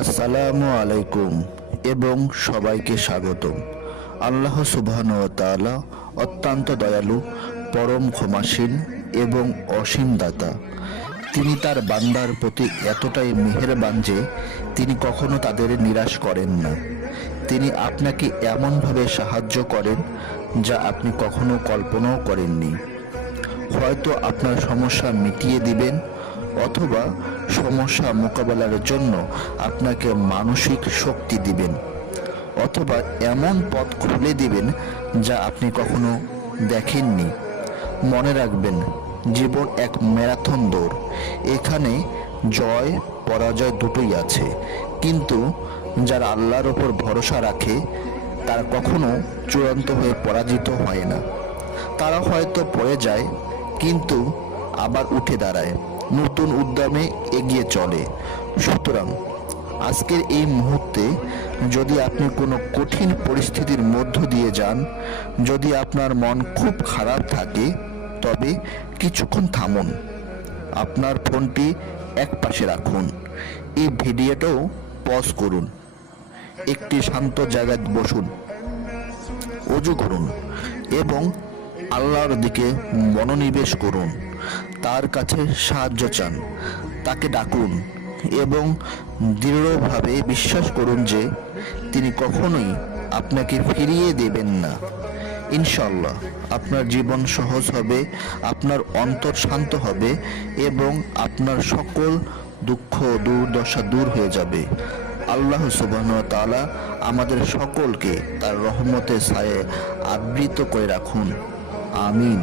আসসালামু আলাইকুম এবং সবাইকে স্বাগতম। আল্লাহ সুবহানাহু ওয়া তাআলা অত্যন্ত দয়ালু, পরম ক্ষমাশীল এবং অসীম দাতা। তিনি তার বান্দার প্রতি এতটাই মেহেরবান যে তিনি কখনো তাদের নিরাশ করেন না। তিনি আপনাকে এমনভাবে সাহায্য করেন যা আপনি কখনো কল্পনাও করেননি। হয়তো আপনার সমস্যা মিটিয়ে দিবেন, অথবা সমস্যা মোকাবেলার জন্য আপনাকে মানসিক শক্তি দিবেন, অথবা এমন পথ খুলে দিবেন যা আপনি কখনো দেখেননি। মনে রাখবেন, জীবন এক ম্যারাথন দৌড়। এখানে জয় পরাজয় দুটোই আছে, কিন্তু যারা আল্লাহর ওপর ভরসা রাখে তারা কখনো চূড়ান্ত হয়ে পরাজিত হয় না। তারা হয়তো পড়ে যায়, কিন্তু আবার উঠে দাঁড়ায়, নতুন উদ্যমে এগিয়ে চলে। সুতরাং আজকের এই মুহূর্তে যদি আপনি কোনো কঠিন পরিস্থিতির মধ্য দিয়ে যান, যদি আপনার মন খুব খারাপ থাকে, তবে কিছুক্ষণ থামুন, আপনার ফোনটি এক পাশে রাখুন, এই ভিডিওটাও পজ করুন, একটি শান্ত জায়গায় বসুন, ওযু করুন এবং আল্লাহর দিকে মনোনিবেশ করুন। তার কাছে সাহায্য চান, তাকে ডাকুন এবং দৃঢ়ভাবে বিশ্বাস করুন যে তিনি কখনোই আপনাকে ফিরিয়ে দেবেন না। ইনশাআল্লাহ আপনার জীবন সহজ হবে, আপনার অন্তর শান্ত হবে এবং আপনার সকল দুঃখ দুর্দশা দূর হয়ে যাবে। আল্লাহ সুবহানাহু ওয়া তাআলা আমাদের সকলকে তার রহমতের ছায়ায় আবৃত করে রাখুন। আমিন।